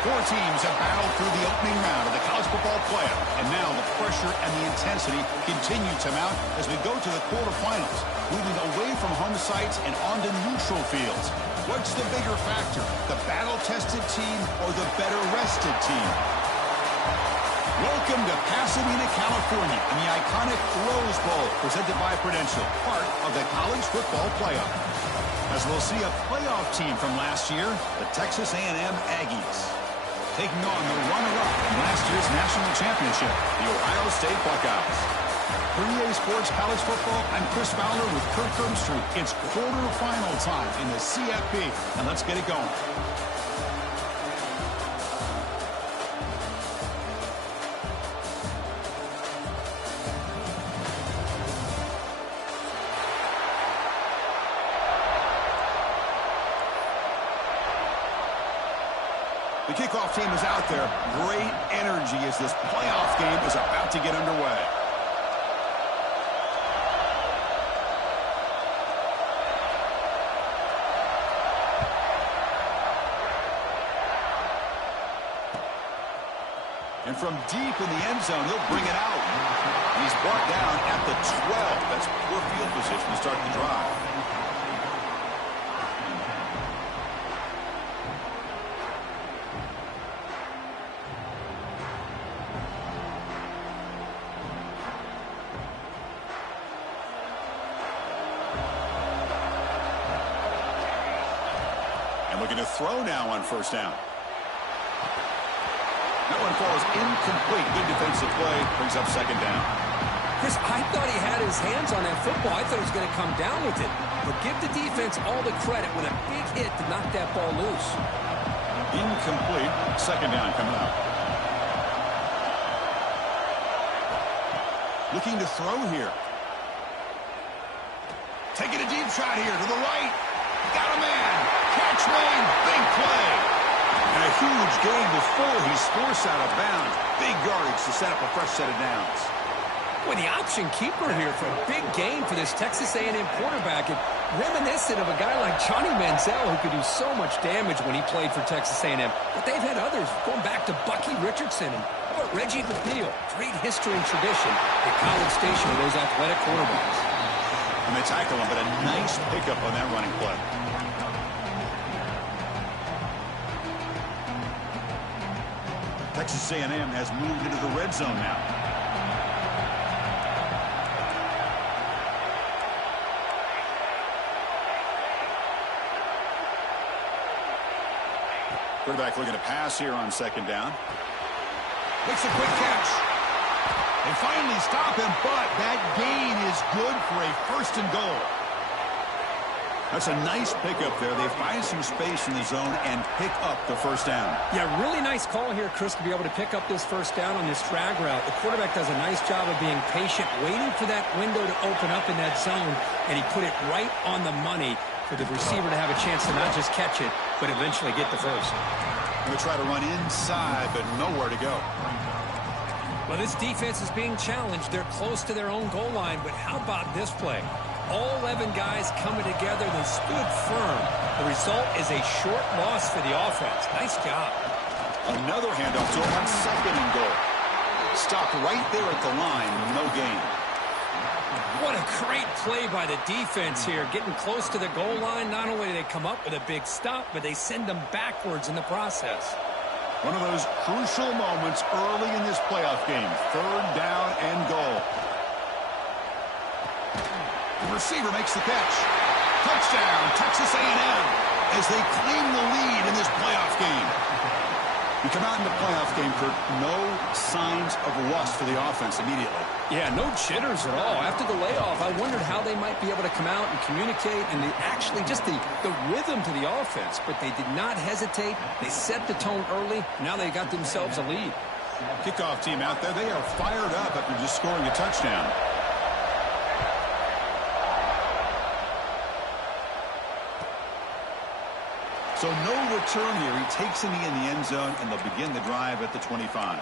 Four teams have battled through the opening round of the college football playoff, and now the pressure and the intensity continue to mount as we go to the quarterfinals, moving away from home sites and onto neutral fields. What's the bigger factor, the battle-tested team or the better-rested team? Welcome to Pasadena, California, in the iconic Rose Bowl, presented by Prudential, part of the college football playoff. As we'll see a playoff team from last year, the Texas A&M Aggies, taking on the runner-up in last year's national championship, the Ohio State Buckeyes. For EA Sports College Football, I'm Chris Fowler with Kirk Herbstreit. It's quarterfinal time in the CFP, and let's get it going. The kickoff team is out there. Great energy as this playoff game is about to get underway. And from deep in the end zone, he'll bring it out. He's brought down at the 12. That's poor field position to start the drive. Looking to throw now on first down. That one falls incomplete. Good defensive play. Brings up second down. Chris, I thought he had his hands on that football. I thought he was going to come down with it. But give the defense all the credit with a big hit to knock that ball loose. Incomplete. Second down coming up. Looking to throw here. Taking a deep shot here to the right. Got a man. Catch made. Big play. And a huge gain before he's forced out of bounds. Big yardage to set up a fresh set of downs. Boy, the option keeper here for a big gain for this Texas A&M quarterback. And reminiscent of a guy like Johnny Manziel who could do so much damage when he played for Texas A&M. But they've had others going back to Bucky Richardson and Reggie McNeil. Great history and tradition at College Station with those athletic quarterbacks. And they tackle him, but a nice pickup on that running play. Texas A&M has moved into the red zone now. Quarterback looking to pass here on second down. Makes a quick catch. They finally stop him, but that gain is good for a first and goal. That's a nice pickup there. They find some space in the zone and pick up the first down. Yeah, really nice call here, Chris, to be able to pick up this first down on this drag route. The quarterback does a nice job of being patient, waiting for that window to open up in that zone, and he put it right on the money for the receiver to have a chance to not just catch it, but eventually get the first. Going to try to run inside, but nowhere to go. Well, this defense is being challenged. They're close to their own goal line, but how about this play? All 11 guys coming together. They stood firm. The result is a short loss for the offense. Nice job. Another handoff to him on second and goal. Stopped right there at the line. No gain. What a great play by the defense here. Getting close to the goal line. Not only do they come up with a big stop, but they send them backwards in the process. One of those crucial moments early in this playoff game. Third down and goal. The receiver makes the catch. Touchdown, Texas A&M, as they claim the lead in this playoff game. You come out in the playoff game, Kurt, no signs of rust for the offense immediately. Yeah, no jitters at all. After the layoff, I wondered how they might be able to come out and communicate and actually just the rhythm to the offense. But they did not hesitate. They set the tone early. Now they got themselves a lead. Kickoff team out there, they are fired up after just scoring a touchdown. So no return here. He takes him in the end zone, and they'll begin the drive at the 25.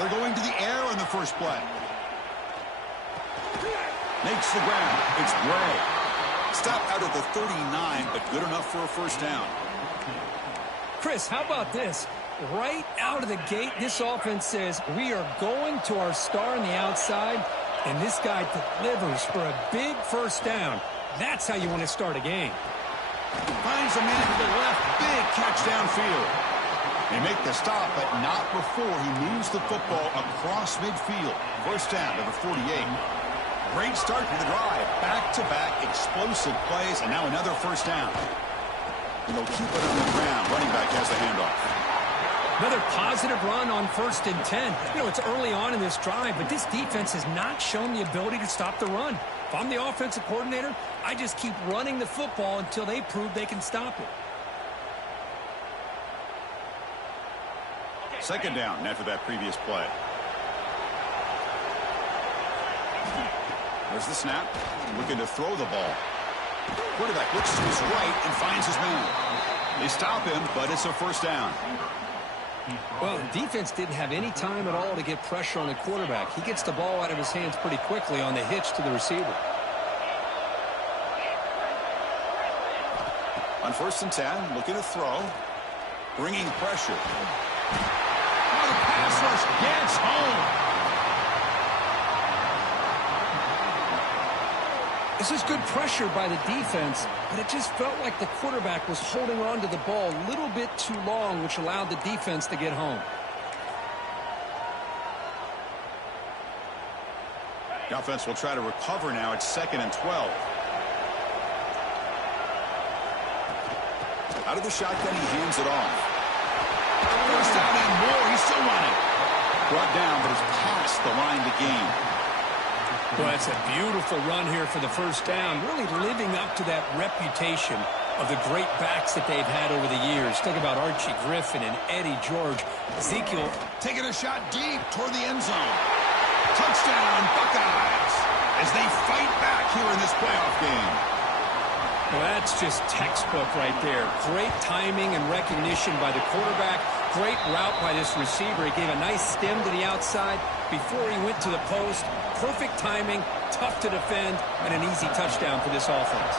They're going to the air on the first play. Makes the ground. It's Bray. Stop out at the 39, but good enough for a first down. Chris, how about this? Right out of the gate, this offense says, we are going to our star on the outside, and this guy delivers for a big first down. That's how you want to start a game. Finds a man to the left. Big catch downfield. They make the stop, but not before he moves the football across midfield. First down to the 48. Great start to the drive. Back-to-back explosive plays, and now another first down. And they'll keep it on the ground. Running back has the handoff. Another positive run on 1st and 10. You know, it's early on in this drive, but this defense has not shown the ability to stop the run. If I'm the offensive coordinator, I just keep running the football until they prove they can stop it. Second down after that previous play. There's the snap. Looking to throw the ball. Quarterback looks to his right and finds his man. They stop him, but it's a first down. Well, the defense didn't have any time at all to get pressure on the quarterback. He gets the ball out of his hands pretty quickly on the hitch to the receiver. On 1st and 10, looking to throw. Bringing pressure. Oh, the pass rush gets home. This is good pressure by the defense, but it just felt like the quarterback was holding on to the ball a little bit too long, which allowed the defense to get home. The offense will try to recover now. It's 2nd and 12. Out of the shotgun, he hands it off. First down and more. He's still running. Brought down, but it's past the line to gain. Well, it's a beautiful run here for the first down, really living up to that reputation of the great backs that they've had over the years. Think about Archie Griffin and Eddie George. Ezekiel taking a shot deep toward the end zone. Touchdown, Buckeyes, as they fight back here in this playoff game. Well, that's just textbook right there. Great timing and recognition by the quarterback. Great route by this receiver. He gave a nice stem to the outside before he went to the post. Perfect timing, tough to defend, and an easy touchdown for this offense.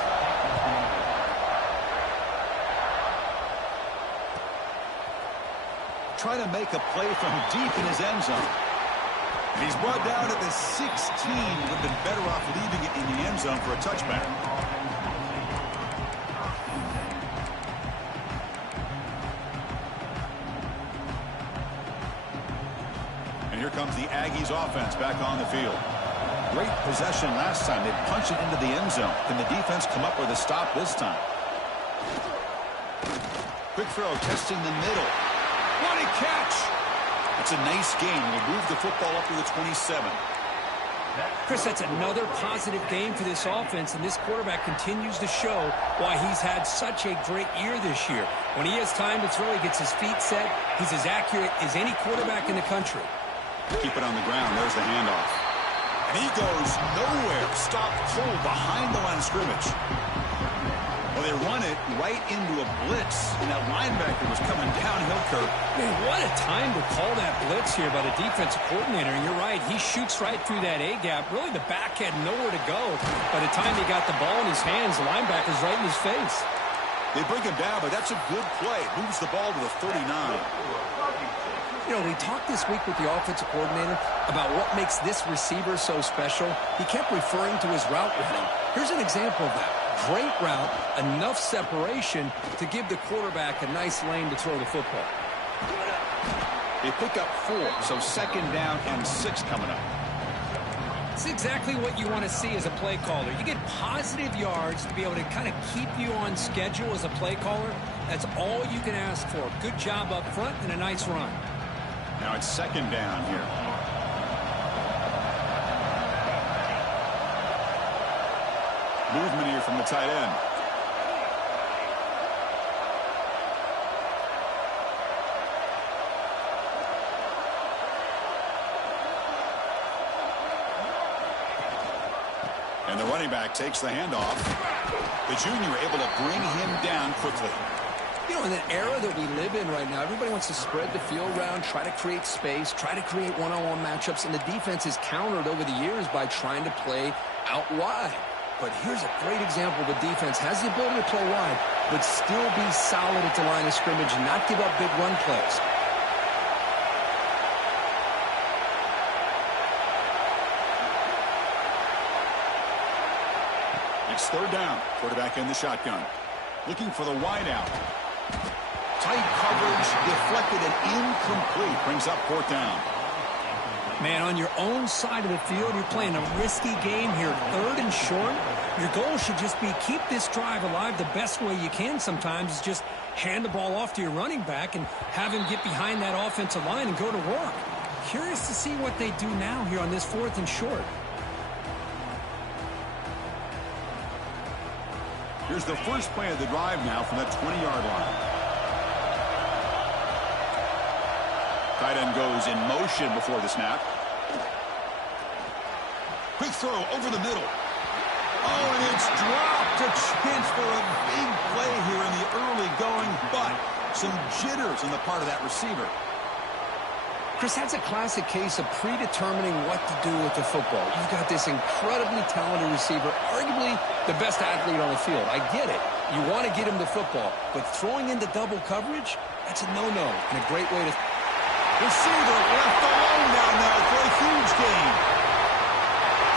Trying to make a play from deep in his end zone. And he's brought down at the 16. Would have been better off leaving it in the end zone for a touchback. Here comes the Aggies offense back on the field. Great possession last time. They punched it into the end zone. Can the defense come up with a stop this time? Quick throw, testing the middle. What a catch! It's a nice game. We'll move the football up to the 27. Chris, that's another positive game for this offense, and this quarterback continues to show why he's had such a great year this year. When he has time to throw, he gets his feet set. He's as accurate as any quarterback in the country. Keep it on the ground. There's the handoff. And he goes nowhere. Stopped cold behind the line of scrimmage. Well, they run it right into a blitz, and that linebacker was coming downhill, Kurt. Man, what a time to call that blitz here by the defensive coordinator. And you're right, he shoots right through that A-gap. Really, the back had nowhere to go. By the time he got the ball in his hands, the linebacker's right in his face. They bring him down, but that's a good play. Moves the ball to the 39. You know, we talked this week with the offensive coordinator about what makes this receiver so special. He kept referring to his route running. Here's an example of that. Great route, enough separation to give the quarterback a nice lane to throw the football. They pick up 4, so 2nd down and 6 coming up. It's exactly what you want to see as a play caller. You get positive yards to be able to kind of keep you on schedule as a play caller. That's all you can ask for. Good job up front and a nice run. Now it's 2nd down here. Movement here from the tight end. And the running back takes the handoff. The junior able to bring him down quickly. You know, in the era that we live in right now, everybody wants to spread the field around, try to create space, try to create one-on-one matchups, and the defense is countered over the years by trying to play out wide. But here's a great example. The defense has the ability to play wide, but still be solid at the line of scrimmage and not give up big run plays. It's third down. Quarterback in the shotgun. Looking for the wide out. Tight coverage, deflected and incomplete. Brings up fourth down. Man, on your own side of the field, you're playing a risky game here. Third and short. Your goal should just be keep this drive alive the best way you can sometimes is just hand the ball off to your running back and have him get behind that offensive line and go to work. Curious to see what they do now here on this fourth and short. Here's the first play of the drive now from that 20-yard line. Tight end goes in motion before the snap. Quick throw over the middle. Oh, and it's dropped. A chance for a big play here in the early going, but some jitters on the part of that receiver. Chris, that's a classic case of predetermining what to do with the football. You've got this incredibly talented receiver, arguably the best athlete on the field. I get it. You want to get him the football, but throwing into double coverage, that's a no-no and a great way to... Receiver left alone down there for a huge gain.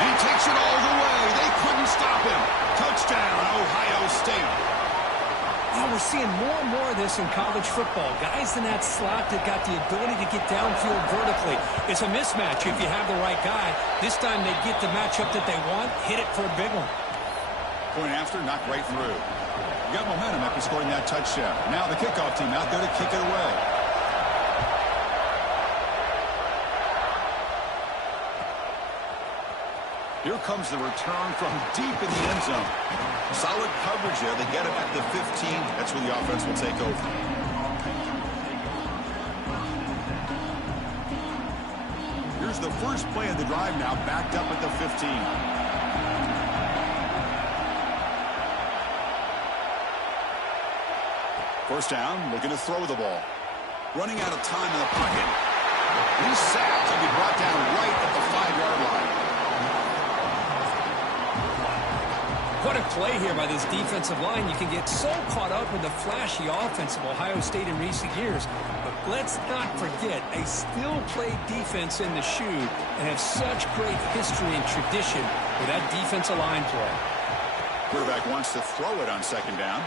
And he takes it all the way. They couldn't stop him. Touchdown, Ohio State. Well, we're seeing more and more of this in college football. Guys in that slot that got the ability to get downfield vertically. It's a mismatch if you have the right guy. This time they get the matchup that they want, hit it for a big one. Point after, knocked right through. Got momentum after scoring that touchdown. Now the kickoff team out there to kick it away. Here comes the return from deep in the end zone. Solid coverage there. They get it at the 15. That's where the offense will take over. Here's the first play of the drive now, backed up at the 15. First down, looking to throw the ball. Running out of time in the pocket. He's sacked and be brought down right at the 5-yard line. What a play here by this defensive line. You can get so caught up in the flashy offense of Ohio State in recent years. But let's not forget, they still play defense in the shoe and have such great history and tradition with that defensive line play. Quarterback wants to throw it on second down.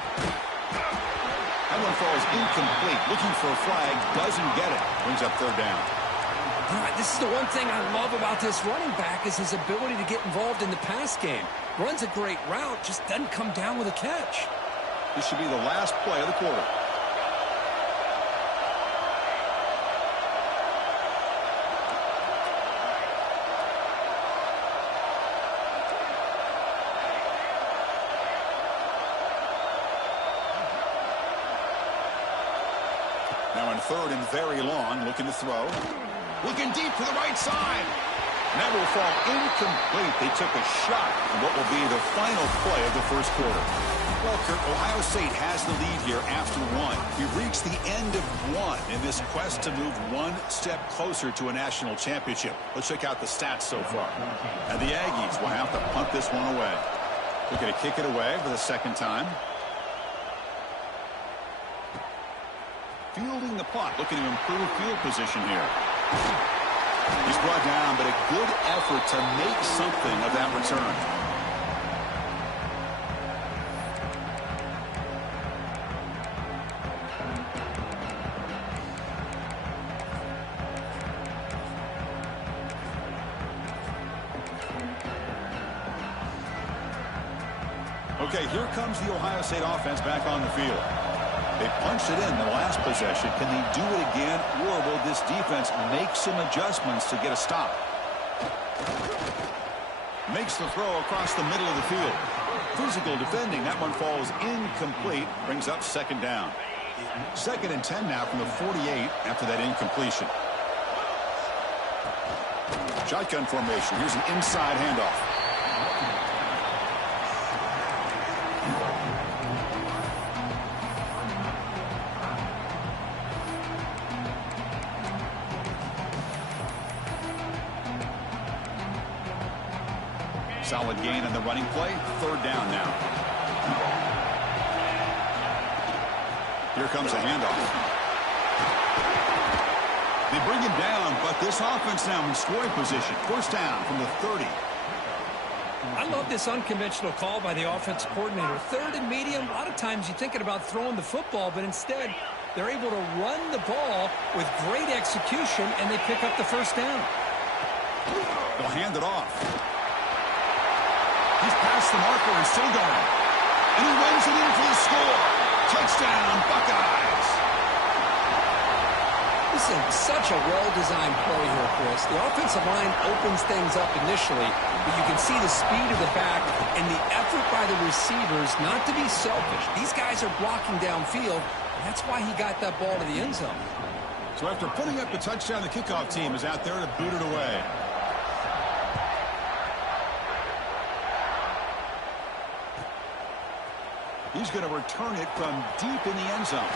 That one falls incomplete. Looking for a flag, doesn't get it. Brings up third down. All right, this is the one thing I love about this running back is his ability to get involved in the pass game. Runs a great route, just doesn't come down with a catch. This should be the last play of the quarter. Now on third and very long, looking to throw. Looking deep to the right side. And that will fall incomplete. They took a shot on what will be the final play of the first quarter. Well, Kurt, Ohio State has the lead here after one. We've reached the end of one in this quest to move one step closer to a national championship. Let's check out the stats so far. And the Aggies will have to punt this one away. Looking to kick it away for the second time. Fielding the punt, looking to improve field position here. He's brought down, but a good effort to make something of that return. Okay, here comes the Ohio State offense back on the field. They punched it in the last possession. Can they do it again, or will this defense make some adjustments to get a stop? Makes the throw across the middle of the field. Physical defending. That one falls incomplete. Brings up second down. 2nd and 10 now from the 48 after that incompletion. Shotgun formation. Here's an inside handoff. Solid gain on the running play. Third down now. Here comes a handoff. They bring him down, but this offense now in scoring position. First down from the 30. I love this unconventional call by the offensive coordinator. Third and medium, a lot of times you're thinking about throwing the football, but instead they're able to run the ball with great execution, and they pick up the first down. They'll hand it off. He's past the marker and still going. And he runs it in for the score. Touchdown, Buckeyes. This is such a well-designed play here, Chris. The offensive line opens things up initially, but you can see the speed of the back and the effort by the receivers not to be selfish. These guys are blocking downfield, and that's why he got that ball to the end zone. So after putting up the touchdown, the kickoff team is out there to boot it away. He's going to return it from deep in the end zone.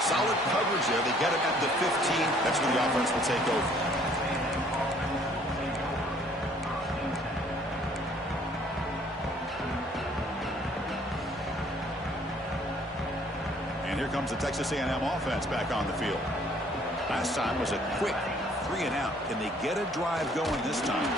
Solid coverage there. They get him at the 15. That's where the offense will take over. And here comes the Texas A&M offense back on the field. Last time was a quick 3-and-out. Can they get a drive going this time?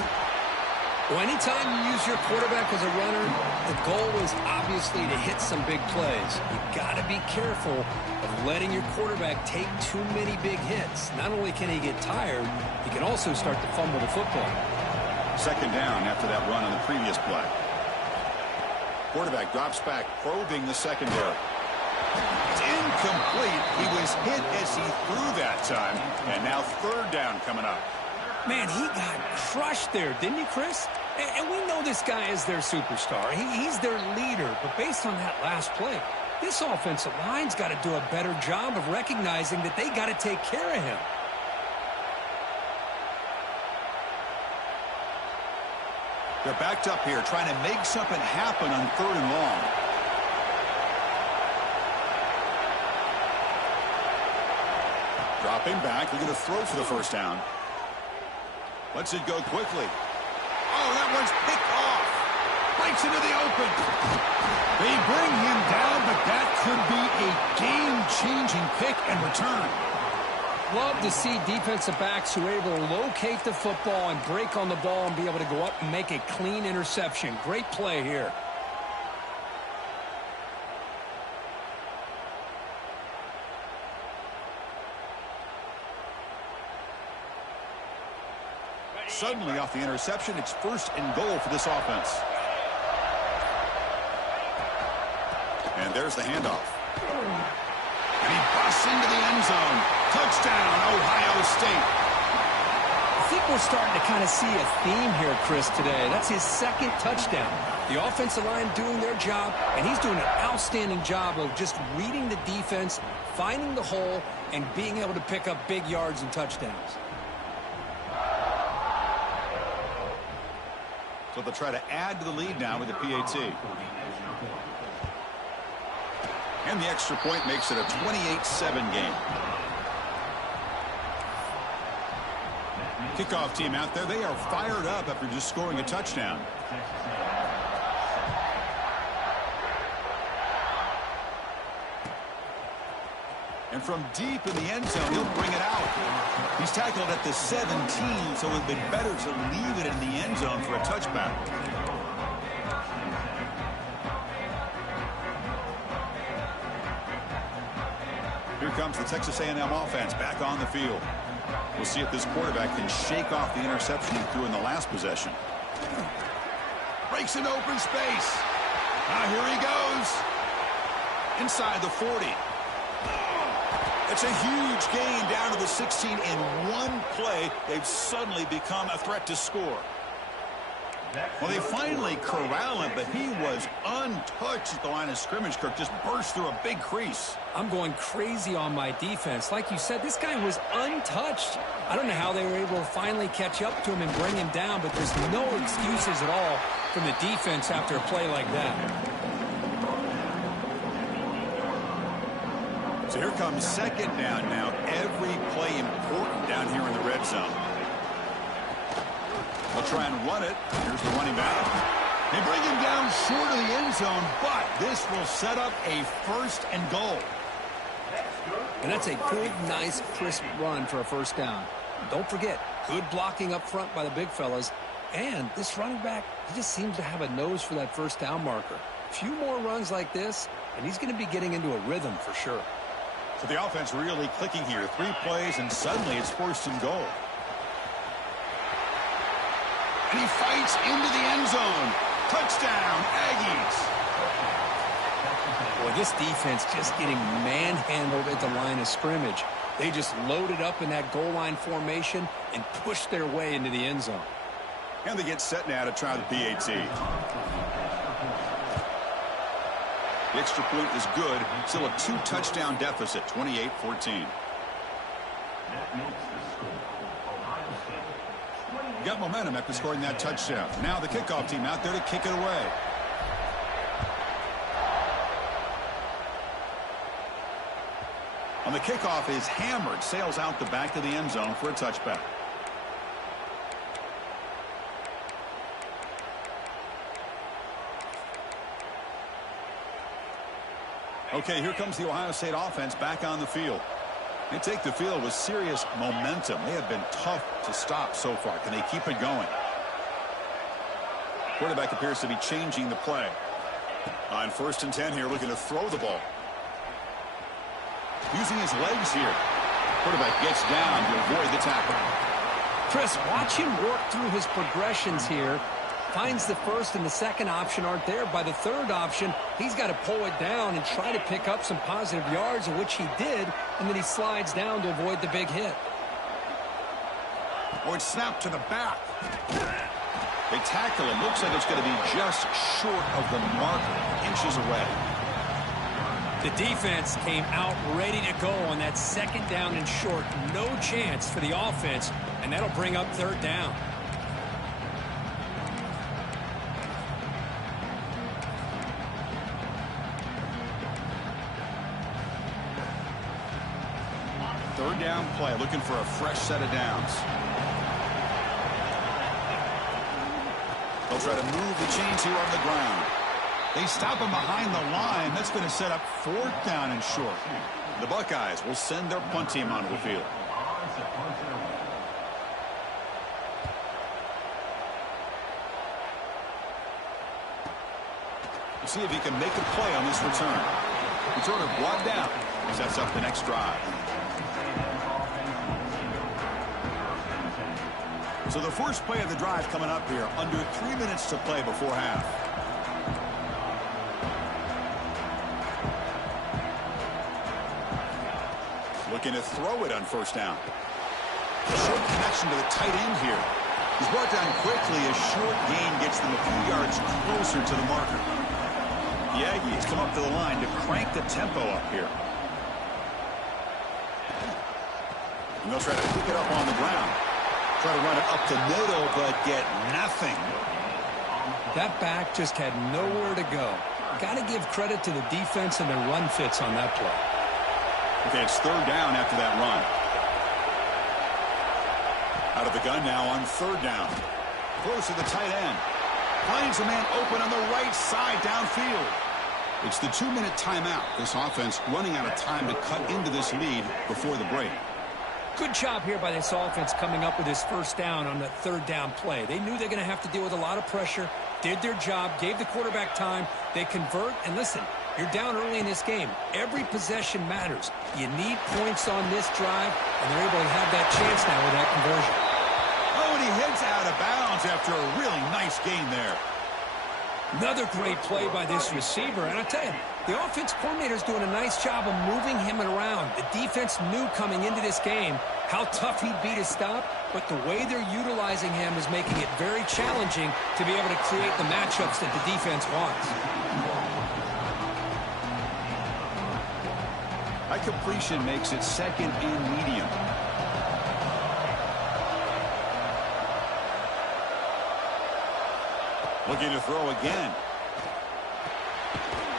Well, anytime you use your quarterback as a runner, the goal is obviously to hit some big plays. You've got to be careful of letting your quarterback take too many big hits. Not only can he get tired, he can also start to fumble the football. Second down after that run on the previous play. Quarterback drops back, probing the secondary. It's incomplete. He was hit as he threw that time, and now third down coming up. Man, he got crushed there, didn't he, Chris? And we know this guy is their superstar. He's their leader. But based on that last play, this offensive line's got to do a better job of recognizing that they got to take care of him. They're backed up here, trying to make something happen on third and long. Dropping back, they're going to throw for the first down. Lets it go quickly. Oh, that one's picked off. Breaks into the open. They bring him down, but that could be a game-changing pick and return. Love to see defensive backs who are able to locate the football and break on the ball and be able to go up and make a clean interception. Great play here. Suddenly off the interception, it's first and goal for this offense. And there's the handoff. And he busts into the end zone. Touchdown, Ohio State. I think we're starting to kind of see a theme here, Chris, today. That's his second touchdown. The offensive line doing their job, and he's doing an outstanding job of just reading the defense, finding the hole, and being able to pick up big yards and touchdowns. So they'll try to add to the lead now with the PAT. And the extra point makes it a 28-7 game. Kickoff team out there, they are fired up after just scoring a touchdown. And from deep in the end zone, he'll bring it out. He's tackled at the 17, so it would have been better to leave it in the end zone for a touchback. Here comes the Texas A&M offense back on the field. We'll see if this quarterback can shake off the interception he threw in the last possession. Breaks into open space. Now here he goes. Inside the 40. It's a huge gain down to the 16 in one play. They've suddenly become a threat to score. Well, they finally corral him, but he was untouched at the line of scrimmage. Kirk just burst through a big crease. I'm going crazy on my defense. Like you said, this guy was untouched. I don't know how they were able to finally catch up to him and bring him down, but there's no excuses at all from the defense after a play like that. So here comes second down now. Every play important down here in the red zone. They'll They'll try and run it. Here's the running back. They bring him down short of the end zone, but this will set up a 1st and goal. And that's a good, nice, crisp run for a first down. Don't forget, good blocking up front by the big fellas. And this running back, he just seems to have a nose for that first down marker. A few more runs like this, and he's going to be getting into a rhythm for sure. So the offense really clicking here. 3 plays, and suddenly it's 1st and goal. And he fights into the end zone. Touchdown, Aggies. Boy, this defense just getting manhandled at the line of scrimmage. They just loaded up in that goal line formation and pushed their way into the end zone. And they get set now to try the PAT. The extra point is good. Still a 2-touchdown deficit, 28-14. Got momentum after scoring that touchdown. Now the kickoff team out there to kick it away. On the kickoff is hammered, sails out the back of the end zone for a touchback. Okay, here comes the Ohio State offense back on the field. They take the field with serious momentum. They have been tough to stop so far. Can they keep it going? Quarterback appears to be changing the play. On 1st and 10 here, looking to throw the ball. Using his legs here. Quarterback gets down to avoid the tackle. Chris, watch him work through his progressions here. Finds the 1st and the 2nd option aren't there. By the 3rd option, he's got to pull it down and try to pick up some positive yards, which he did, and then he slides down to avoid the big hit. Oh, it's snapped to the back. They tackle him. Looks like it's going to be just short of the mark, inches away. The defense came out ready to go on that 2nd down and short. No chance for the offense, and that'll bring up 3rd down. Third down play, looking for a fresh set of downs. They'll try to move the chains here on the ground. They stop him behind the line. That's going to set up 4th down and short. The Buckeyes will send their punt team onto the field. We'll see if he can make a play on this return. Returner brought down. Sets up the next drive. So the first play of the drive coming up here. Under 3 minutes to play before half. Looking to throw it on 1st down. A short connection to the tight end here. He's brought down quickly. A short gain gets them a few yards closer to the marker. The Aggies come up to the line to crank the tempo up here. And they'll try to pick it up on the ground. Try to run it up the middle, but get nothing. That back just had nowhere to go. Got to give credit to the defense and their run fits on that play. Okay, it's 3rd down after that run. Out of the gun now on 3rd down. Close to the tight end. Finds a man open on the right side downfield. It's the 2-minute timeout. This offense running out of time to cut into this lead before the break. Good job here by this offense coming up with this 1st down on the 3rd down play. They knew they're going to have to deal with a lot of pressure, did their job, gave the quarterback time. They convert, and listen, you're down early in this game. Every possession matters. You need points on this drive, and they're able to have that chance now with that conversion. Oh, and he heads out of bounds after a really nice gain there. Another great play by this receiver, and I tell you, the offense coordinator's doing a nice job of moving him around. The defense knew coming into this game how tough he'd be to stop, but the way they're utilizing him is making it very challenging to be able to create the matchups that the defense wants. High completion makes it 2nd and medium. Looking to throw again.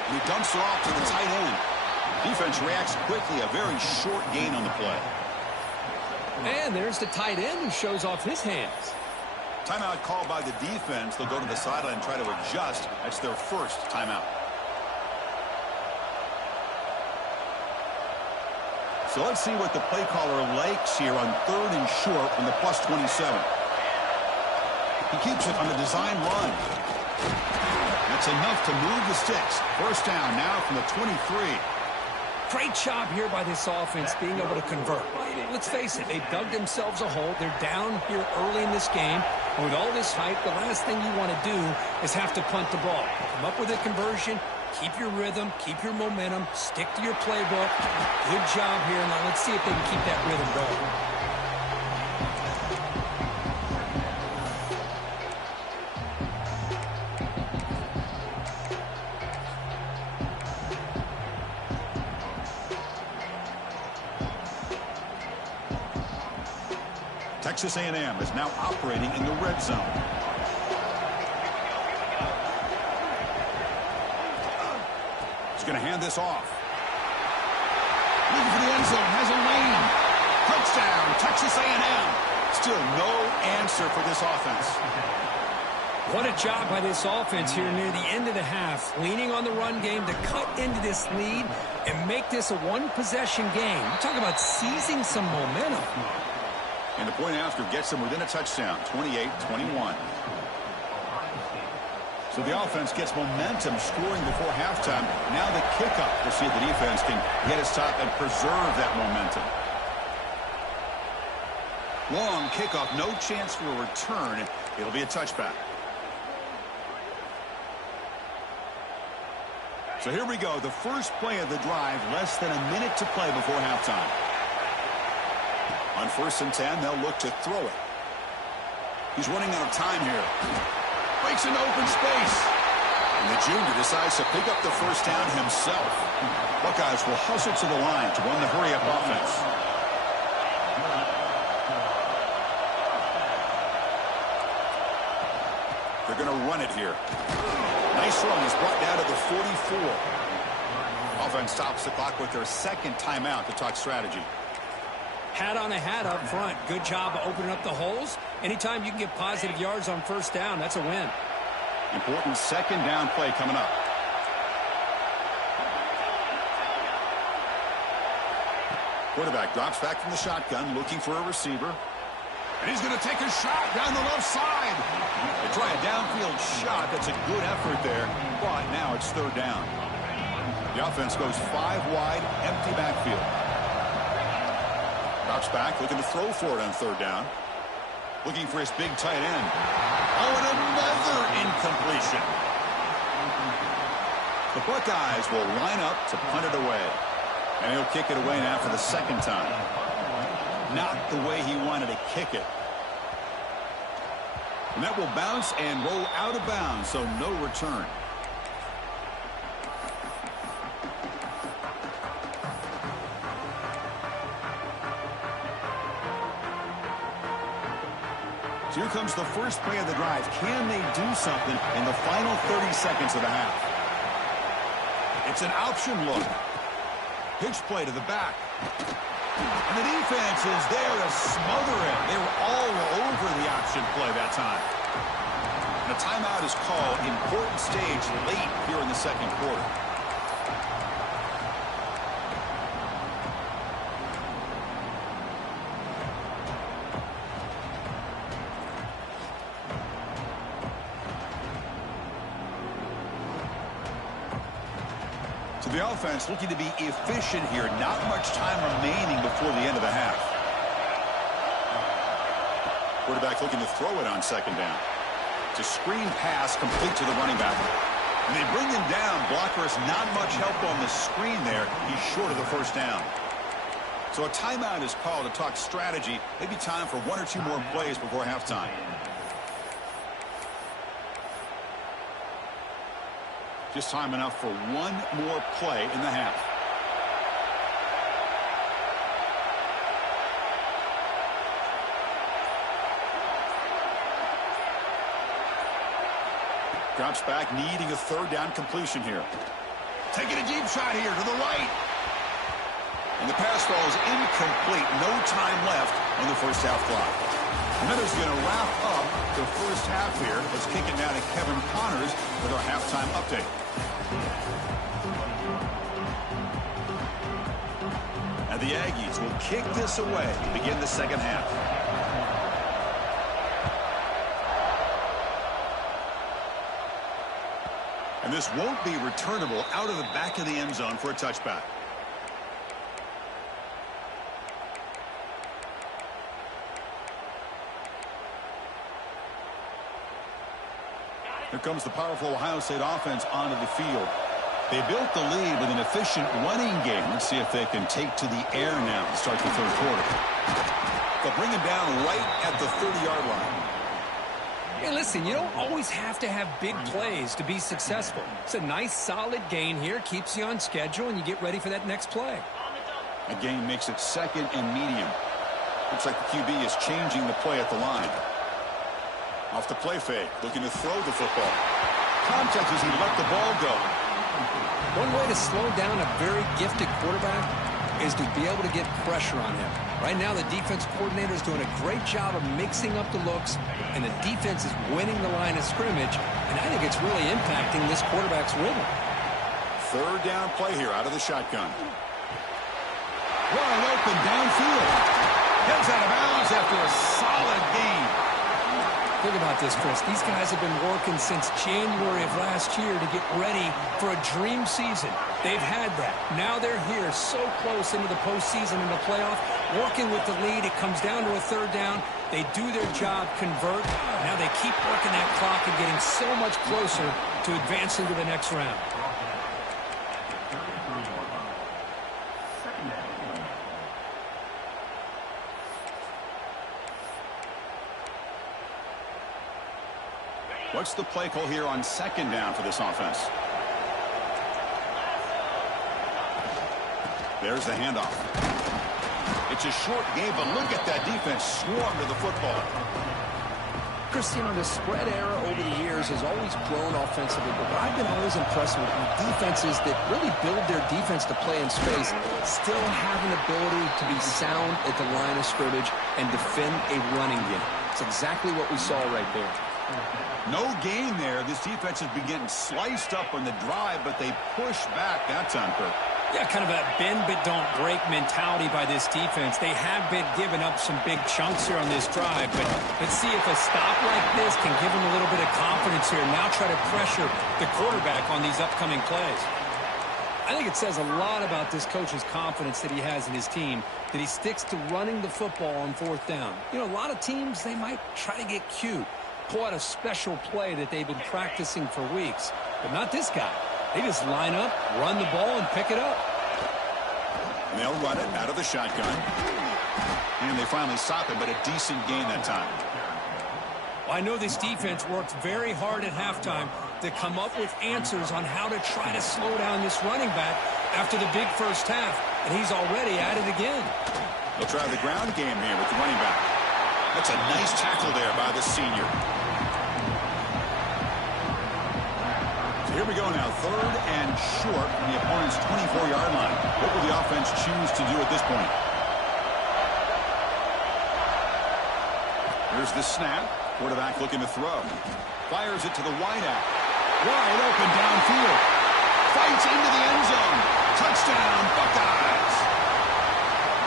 He dumps it off to the tight end. Defense reacts quickly. A very short gain on the play. And there's the tight end who shows off his hands. Timeout called by the defense. They'll go to the sideline and try to adjust. That's their first timeout. So let's see what the play caller likes here on 3rd and short from the +27. He keeps it on the design run. That's enough to move the sticks. First down now from the 23. Great job here by this offense being able to convert. Let's face it, they've dug themselves a hole. They're down here early in this game. And with all this hype, the last thing you want to do is have to punt the ball. Come up with a conversion, keep your rhythm, keep your momentum, stick to your playbook. Good job here. Now let's see if they can keep that rhythm going. Texas A&M is now operating in the red zone. He's going to hand this off. Looking for the end zone, has a lane. Touchdown, Texas A&M. Still no answer for this offense. What a job by this offense here near the end of the half. Leaning on the run game to cut into this lead and make this a one-possession game. You talk about seizing some momentum. And the point after gets them within a touchdown, 28-21. So the offense gets momentum scoring before halftime. Now the kickoff. We'll see if the defense can get its top and preserve that momentum. Long kickoff, no chance for a return. It'll be a touchback. So here we go, the first play of the drive, less than a minute to play before halftime. On 1st and 10, they'll look to throw it. He's running out of time here. Breaks into open space. And the junior decides to pick up the first down himself. Buckeyes will hustle to the line to run the hurry-up offense. They're going to run it here. Nice run. He's brought down to the 44. Offense stops the clock with their second timeout to talk strategy. Hat on a hat up front. Good job of opening up the holes. Anytime you can get positive yards on first down, that's a win. Important second down play coming up. Quarterback drops back from the shotgun, looking for a receiver. And he's going to take a shot down the left side. They try a downfield shot. That's a good effort there. But now it's 3rd down. The offense goes 5 wide, empty backfield. Drops back, looking to throw for it on 3rd down. Looking for his big tight end. Oh, and another incompletion. The Buckeyes will line up to punt it away. And he'll kick it away now for the second time. Not the way he wanted to kick it. And that will bounce and roll out of bounds, so no return. So here comes the first play of the drive. Can they do something in the final 30 seconds of the half? It's an option look. Pitch play to the back. And the defense is there to smother it. They were all over the option play that time. And a timeout is called. Important stage late here in the second quarter. The offense looking to be efficient here. Not much time remaining before the end of the half. Quarterback looking to throw it on 2nd down. It's a screen pass complete to the running back. And they bring him down. Blockers not much help on the screen there. He's short of the first down. So a timeout is called to talk strategy. Maybe time for 1 or 2 more plays before halftime. Just time enough for 1 more play in the half. Drops back, needing a 3rd down completion here. Taking a deep shot here to the right. And the pass falls incomplete. No time left on the first half clock. And that is going to wrap up the first half here. Let's kick it now to Kevin Connors with our halftime update. And the Aggies will kick this away to begin the second half. And this won't be returnable out of the back of the end zone for a touchback. Here comes the powerful Ohio State offense onto the field. They built the lead with an efficient running game. Let's see if they can take to the air now to start the third quarter. They'll bring him down right at the 30-yard line. Hey, listen, you don't always have to have big plays to be successful. It's a nice, solid gain here. Keeps you on schedule, and you get ready for that next play. A gain makes it second and medium. Looks like the QB is changing the play at the line. Off the play fake, looking to throw the football. Contact as he let the ball go. One way to slow down a very gifted quarterback is to be able to get pressure on him. Right now, the defense coordinator is doing a great job of mixing up the looks, and the defense is winning the line of scrimmage, and I think it's really impacting this quarterback's rhythm. Third down play here out of the shotgun. Wide open downfield. Heads out of bounds after a solid gain. Think about this, Chris. These guys have been working since January of last year to get ready for a dream season. They've had that. Now they're here so close into the postseason and the playoff. Working with the lead, it comes down to a third down. They do their job, convert. Now they keep working that clock and getting so much closer to advancing to the next round. What's the play call here on second down for this offense? There's the handoff. It's a short game, but look at that defense swarm to the football. Chris, you know, the spread era over the years has always grown offensively, but I've been always impressed with defenses that really build their defense to play in space, still have an ability to be sound at the line of scrimmage and defend a running game. It's exactly what we saw right there. No gain there. This defense has been getting sliced up on the drive, but they push back that time, Kirk. Yeah, kind of a bend but don't break mentality by this defense. They have been giving up some big chunks here on this drive, but let's see if a stop like this can give them a little bit of confidence here. Now try to pressure the quarterback on these upcoming plays. I think it says a lot about this coach's confidence that he has in his team, that he sticks to running the football on fourth down. You know, a lot of teams, they might try to get cute, pull out a special play that they've been practicing for weeks, but not this guy. They just line up, run the ball, and pick it up. And they'll run it out of the shotgun. And they finally stop it, but a decent gain that time. Well, I know this defense worked very hard at halftime to come up with answers on how to try to slow down this running back after the big first half, and he's already at it again. They'll try the ground game here with the running back. That's a nice tackle there by the senior. Here we go now, third and short from the opponent's 24-yard line. What will the offense choose to do at this point? Here's the snap. Quarterback looking to throw. Fires it to the wideout. Wide open downfield. Fights into the end zone. Touchdown, Buckeyes.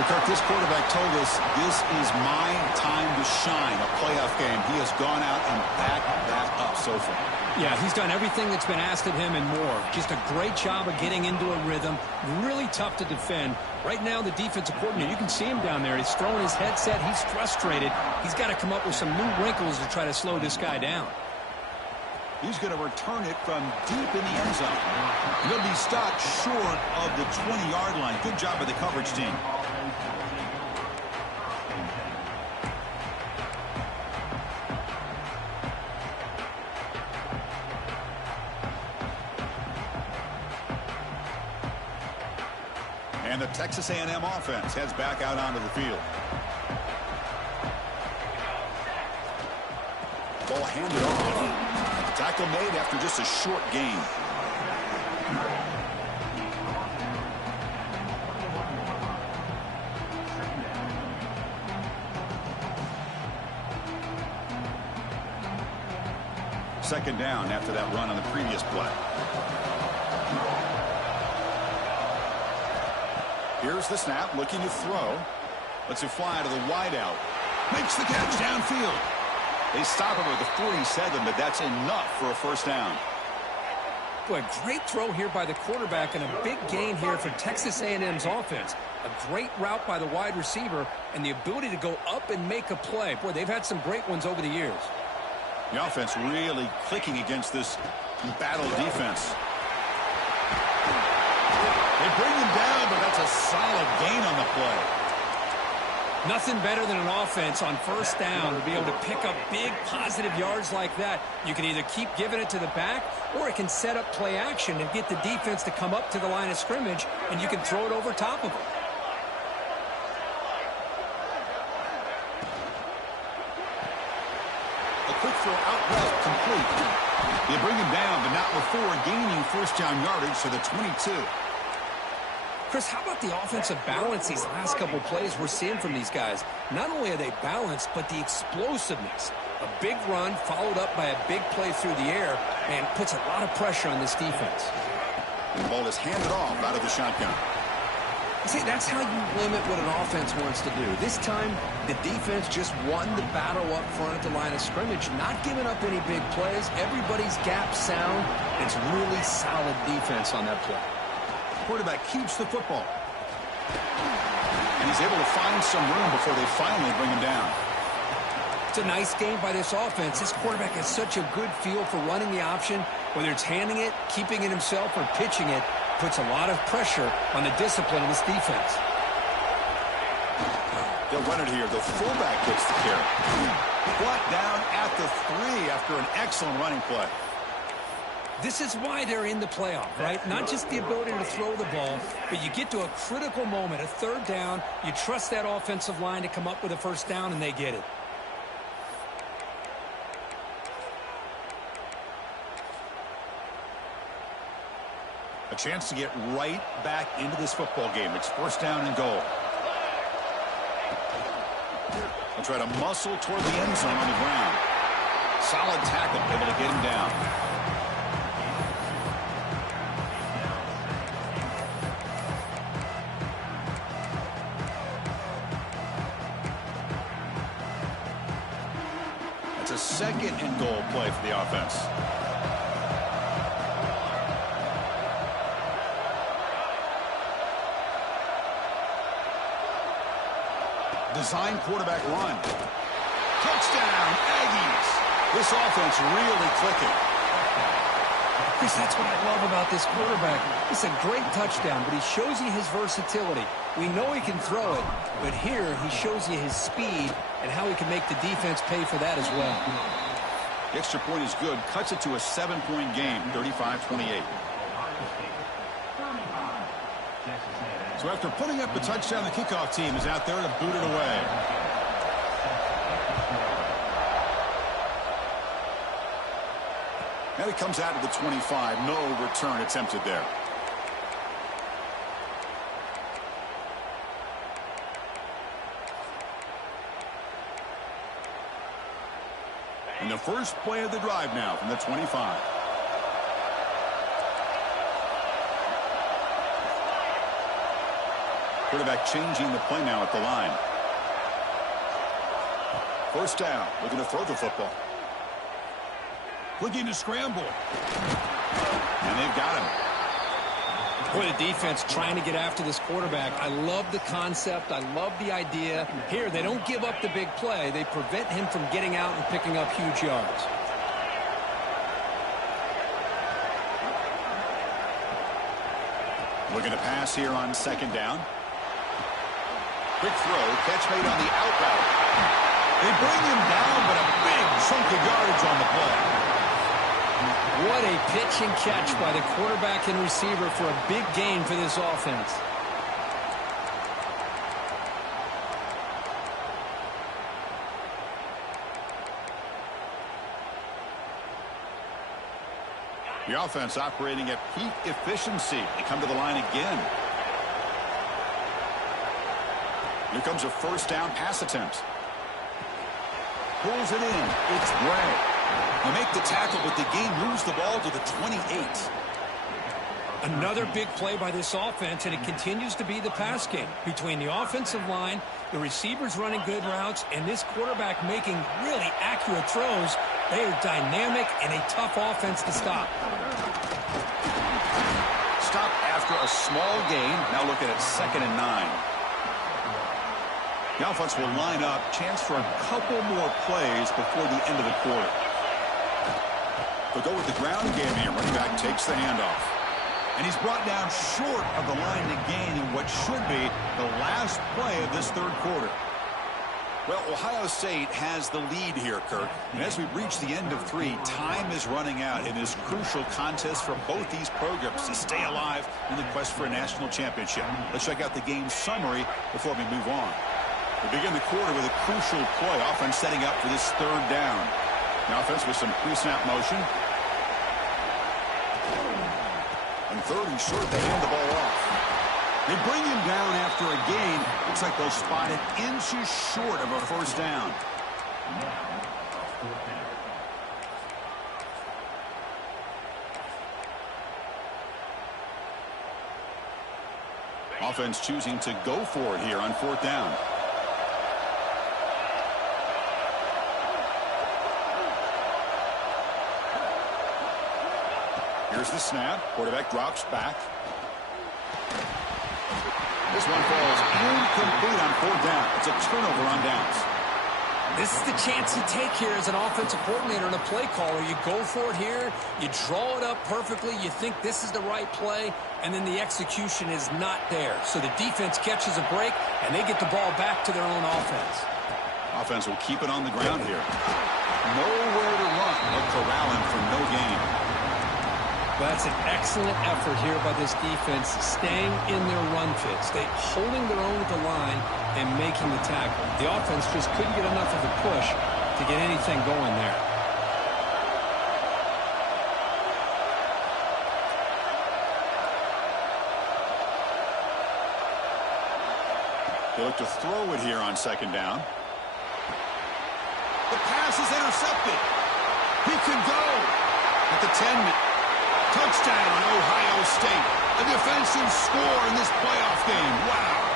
Kirk, this quarterback told us this is my time to shine, a playoff game. He has gone out and backed that up so far. Yeah, he's done everything that's been asked of him and more. Just a great job of getting into a rhythm. Really tough to defend. Right now, the defensive coordinator, you can see him down there. He's throwing his headset. He's frustrated. He's got to come up with some new wrinkles to try to slow this guy down. He's going to return it from deep in the end zone. He'll be stopped short of the 20-yard line. Good job by the coverage team. And the Texas A&M offense heads back out onto the field. Ball handed off. Tackle made after just a short gain. second down after that run on the previous play. Here's the snap, looking to throw. Lets it fly to the wideout. Makes the catch downfield. They stop him at the 47, but that's enough for a first down. Boy, great throw here by the quarterback and a big gain here for Texas A&M's offense. A great route by the wide receiver and the ability to go up and make a play. Boy, they've had some great ones over the years. The offense really clicking against this embattled defense. They bring him down, but that's a solid gain on the play. Nothing better than an offense on first down to be able to pick up big positive yards like that. You can either keep giving it to the back, or it can set up play action and get the defense to come up to the line of scrimmage, and you can throw it over top of them. A quick throw out left, complete. They bring him down, but not before gaining first down yardage to the 22. Chris, how about the offensive balance these last couple plays we're seeing from these guys? Not only are they balanced, but the explosiveness. A big run followed up by a big play through the air, and puts a lot of pressure on this defense. The ball is handed off out of the shotgun. See, that's how you limit what an offense wants to do. This time, the defense just won the battle up front at the line of scrimmage, not giving up any big plays. Everybody's gap sound. It's really solid defense on that play. Quarterback keeps the football. And he's able to find some room before they finally bring him down. It's a nice game by this offense. This quarterback has such a good feel for running the option. Whether it's handing it, keeping it himself, or pitching it, puts a lot of pressure on the discipline of this defense. They'll run it here. The fullback gets the carry. Brought down at the 3 after an excellent running play. This is why they're in the playoff, right? Not just the ability to throw the ball, but you get to a critical moment, a third down, you trust that offensive line to come up with a first down, and they get it. A chance to get right back into this football game. It's first down and goal. They'll try to muscle toward the end zone on the ground. Solid tackle, able to get him down. That's a second and goal play for the offense. Design quarterback run. Touchdown, Aggies. This offense really clicking. Chris, that's what I love about this quarterback. It's a great touchdown, but he shows you his versatility. We know he can throw it, but here he shows you his speed and how he can make the defense pay for that as well. The extra point is good. Cuts it to a 7-point game, 35-28. So after putting up a touchdown, the kickoff team is out there to boot it away. And it comes out of the 25. No return attempted there. And the first play of the drive now from the 25. Quarterback changing the play now at the line. First down, looking to throw the football. Looking to scramble. And they've got him. Boy, the defense trying to get after this quarterback. I love the concept. I love the idea. Here, they don't give up the big play. They prevent him from getting out and picking up huge yards. Looking to pass here on second down. Quick throw, catch made on the out route. They bring him down, but a big chunk of yardage on the play. What a pitch and catch by the quarterback and receiver for a big gain for this offense. The offense operating at peak efficiency. They come to the line again. Here comes a first down pass attempt. Pulls it in. It's Bray. They make the tackle, but the game moves the ball to the 28. Another big play by this offense, and it continues to be the pass game. Between the offensive line, the receivers running good routes, and this quarterback making really accurate throws, they are dynamic and a tough offense to stop. Stop after a small gain. Now look at it, 2nd and 9. The offense will line up. Chance for a couple more plays before the end of the quarter. They'll go with the ground game here. Running back takes the handoff. And he's brought down short of the line to gain in what should be the last play of this third quarter. Well, Ohio State has the lead here, Kirk. And as we reach the end of 3, time is running out in this crucial contest for both these programs to stay alive in the quest for a national championship. Let's check out the game summary before we move on. We begin the quarter with a crucial play. Offense setting up for this 3rd down. The offense with some pre-snap motion. And 3rd and short, they hand the ball off. They bring him down after a gain. Looks like they'll spot it inches short of a 1st down. Offense choosing to go for it here on 4th down. Here's the snap. Quarterback drops back. This one falls incomplete on 4th down. It's a turnover on downs. This is the chance you take here as an offensive coordinator and a play caller. You go for it here. You draw it up perfectly. You think this is the right play, and then the execution is not there. So the defense catches a break, and they get the ball back to their own offense. Offense will keep it on the ground here. Nowhere to run. They'll corral him for no gain. That's an excellent effort here by this defense, staying in their run fits. They holding their own at the line and making the tackle. The offense just couldn't get enough of a push to get anything going there. They look to throw it here on 2nd down. The pass is intercepted. He could go at the 10. Touchdown, Ohio State. A defensive score in this playoff game. Wow.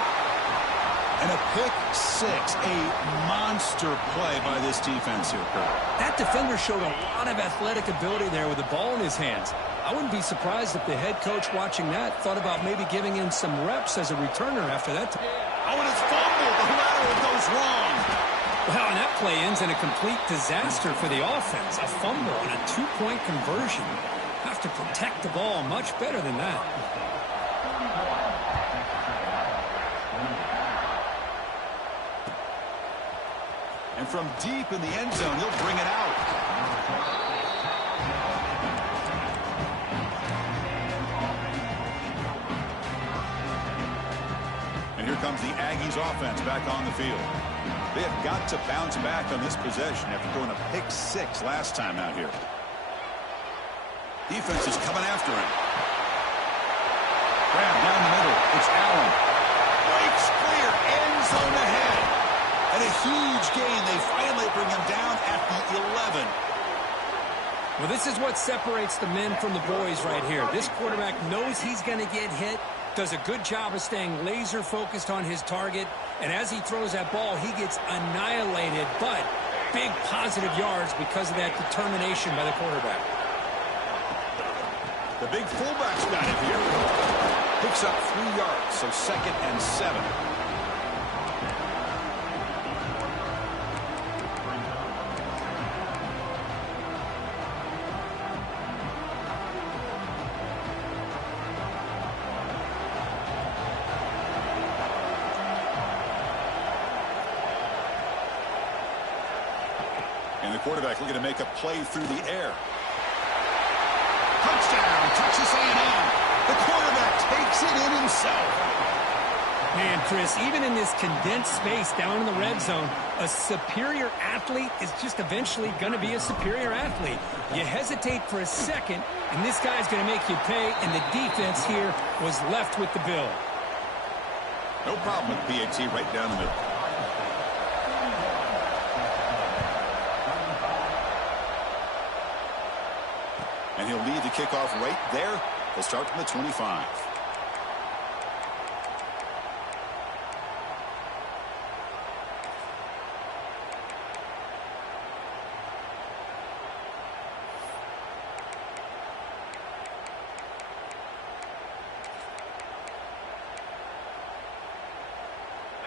And a pick-6. A monster play by this defense here, Kurt. That defender showed a lot of athletic ability there with the ball in his hands. I wouldn't be surprised if the head coach watching that thought about maybe giving him some reps as a returner after that. Oh, and it's fumbled. The lateral goes wrong. Well, and that play ends in a complete disaster for the offense. A fumble and a 2-point conversion. Have to protect the ball much better than that. And from deep in the end zone, he'll bring it out. And here comes the Aggies offense back on the field. They have got to bounce back on this possession after throwing a pick-6 last time out here. Defense is coming after him. Grab down the middle. It's Allen. Breaks clear. End zone ahead. And a huge gain. They finally bring him down at the 11. Well, this is what separates the men from the boys right here. This quarterback knows he's going to get hit, does a good job of staying laser focused on his target, and as he throws that ball, he gets annihilated, but big positive yards because of that determination by the quarterback. The big fullback's got it here. Picks up 3 yards, so 2nd and 7. And the quarterback looking to make a play through the air. Touchdown, Texas A&M. The quarterback takes it in himself. Man, Chris, even in this condensed space down in the red zone, a superior athlete is just eventually going to be a superior athlete. You hesitate for a second, and this guy's going to make you pay, and the defense here was left with the bill. No problem with PAT right down the middle. And he'll lead the kickoff right there. He'll start from the 25.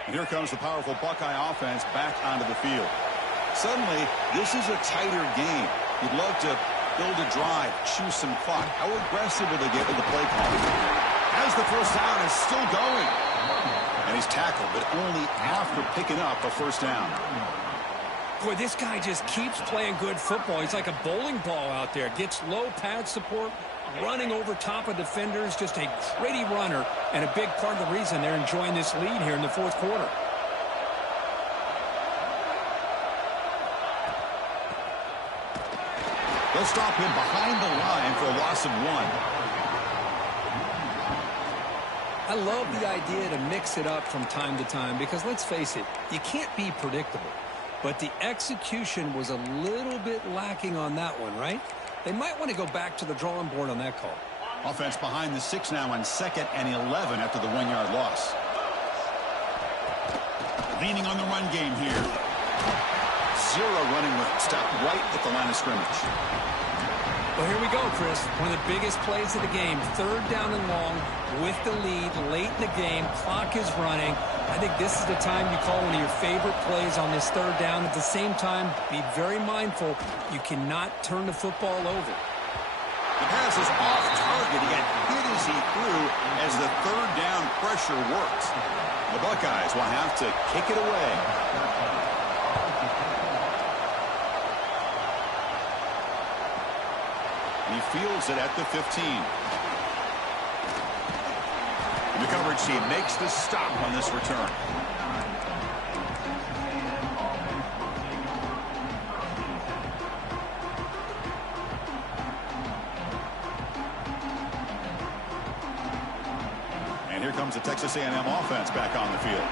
And here comes the powerful Buckeye offense back onto the field. Suddenly, this is a tighter game. You'd love to build a drive, choose some clock. How aggressive will they get with the play call? As the first down is still going. And he's tackled, but only after picking up a first down. Boy, this guy just keeps playing good football. He's like a bowling ball out there. Gets low pad support, running over top of defenders. Just a gritty runner, and a big part of the reason they're enjoying this lead here in the fourth quarter. They'll stop him behind the line for a loss of 1. I love the idea to mix it up from time to time because, let's face it, you can't be predictable. But the execution was a little bit lacking on that one, right? They might want to go back to the drawing board on that call. Offense behind the 6 now on 2nd and 11 after the 1-yard loss. Leaning on the run game here. 0 running room. Stop right at the line of scrimmage. Well, here we go, Chris. One of the biggest plays of the game. 3rd down and long with the lead late in the game. Clock is running. I think this is the time you call one of your favorite plays on this 3rd down. At the same time, be very mindful. You cannot turn the football over. The pass is off target. He got hit as he threw as the 3rd down pressure worked. The Buckeyes will have to kick it away. He fields it at the 15. And the coverage team makes the stop on this return. And here comes the Texas A&M offense back on the field.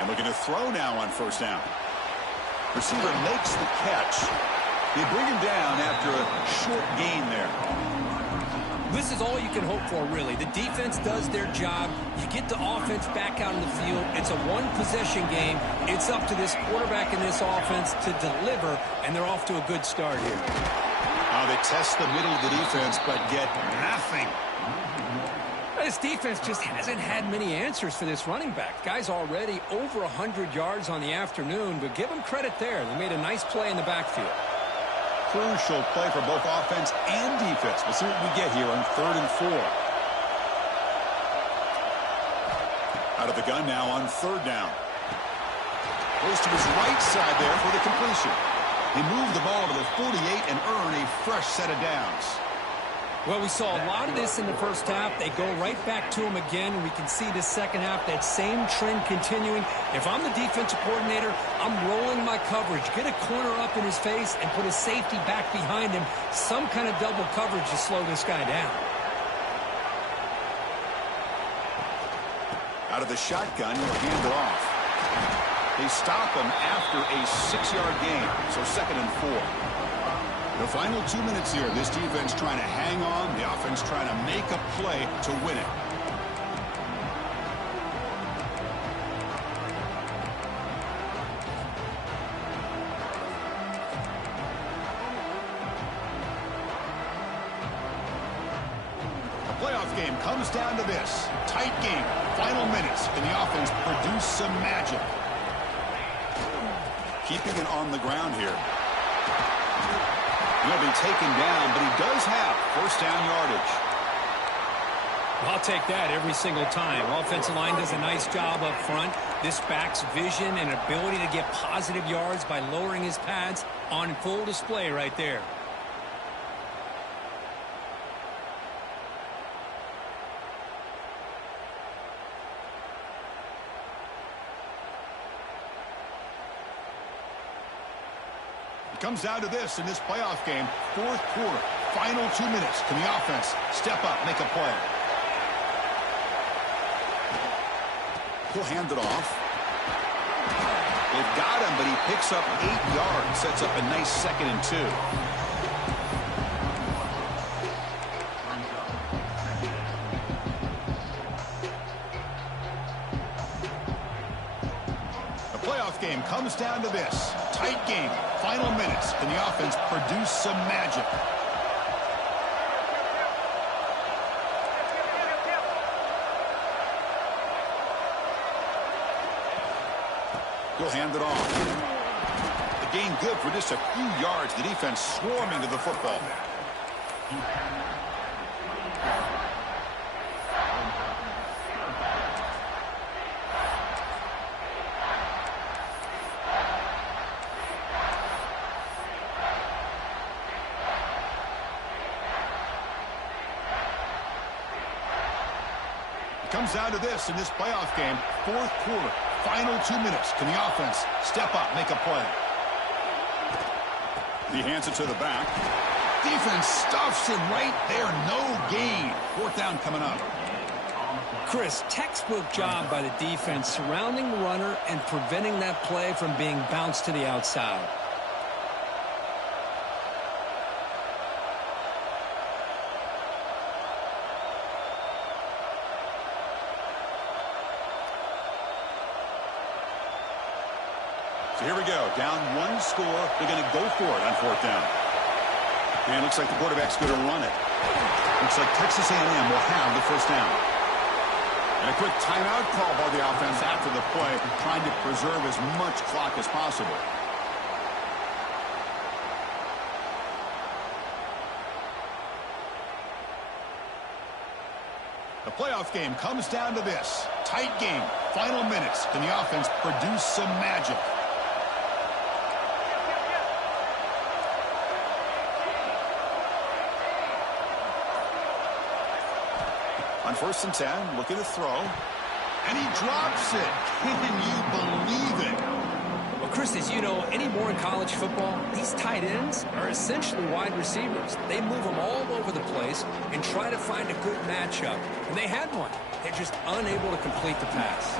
And looking to throw now on 1st down. Receiver makes the catch. They bring him down after a short gain there. This is all you can hope for, really. The defense does their job. You get the offense back out in the field. It's a one-possession game. It's up to this quarterback and this offense to deliver, and they're off to a good start here. Now they test the middle of the defense, but get nothing. This defense just hasn't had many answers for this running back. Guy's already over 100 yards on the afternoon, but give him credit there. They made a nice play in the backfield. Crucial play for both offense and defense. We'll see what we get here on 3rd and 4. Out of the gun now on 3rd down. Goes to his right side there for the completion. He moved the ball to the 48 and earned a fresh set of downs. Well, we saw a lot of this in the first half. They go right back to him again, and we can see the second half, that same trend continuing. If I'm the defensive coordinator, I'm rolling my coverage. Get a corner up in his face and put a safety back behind him. Some kind of double coverage to slow this guy down. Out of the shotgun, he'll hand it off. They stop him after a 6-yard gain, so 2nd and 4. The final 2 minutes here, this defense trying to hang on, the offense trying to make a play to win it. The playoff game comes down to this. Tight game, final minutes, and the offense produce some magic. Keeping it on the ground here. He'll be taken down, but he does have 1st down yardage. I'll take that every single time. Offensive line does a nice job up front. This back's vision and ability to get positive yards by lowering his pads on full display right there. Comes down to this in this playoff game. 4th quarter, final 2 minutes. Can the offense step up, make a play? He'll hand it off. They've got him, but he picks up 8 yards. Sets up a nice 2nd and 2. Game comes down to this. Tight game. Final minutes. Can the offense produce some magic? He'll hand it off. The gain good for just a few yards. The defense swarming to the football. Comes down to this in this playoff game. 4th quarter. Final 2 minutes. Can the offense step up, make a play? He hands it to the back. Defense stuffs him right there. No gain. 4th down coming up. Chris, textbook job by the defense surrounding the runner and preventing that play from being bounced to the outside. So here we go. Down 1 score. They're going to go for it on 4th down. And it looks like the quarterback's going to run it. Looks like Texas A&M will have the 1st down. And a quick timeout call by the offense after the play, trying to preserve as much clock as possible. The playoff game comes down to this. Tight game. Final minutes. Can the offense produce some magic? On 1st and 10, looking to throw. And he drops it. Can you believe it? Well, Chris, as you know, anymore in college football, these tight ends are essentially wide receivers. They move them all over the place and try to find a good matchup. And they had one. They're just unable to complete the pass.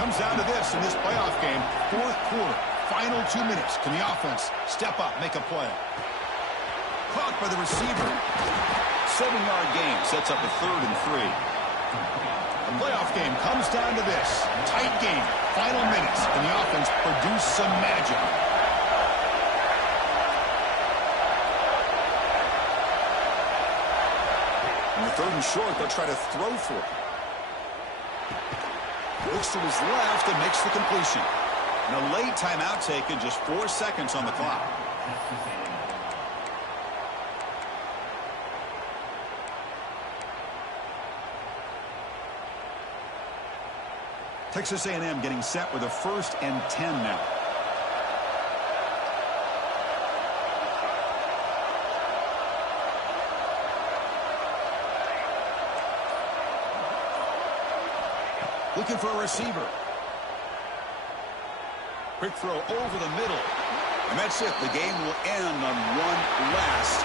Comes down to this in this playoff game. 4th quarter. Final 2 minutes. Can the offense step up, make a play? Caught by the receiver. 7-yard gain sets up a 3rd and 3. The playoff game comes down to this. Tight game. Final minutes. Can the offense produce some magic? On the 3rd and short, they'll try to throw for it. Looks to his left and makes the completion. And a late timeout taken, just 4 seconds on the clock. Texas A&M getting set with a 1st and 10 now. Looking for a receiver. Quick throw over the middle. And that's it. The game will end on one last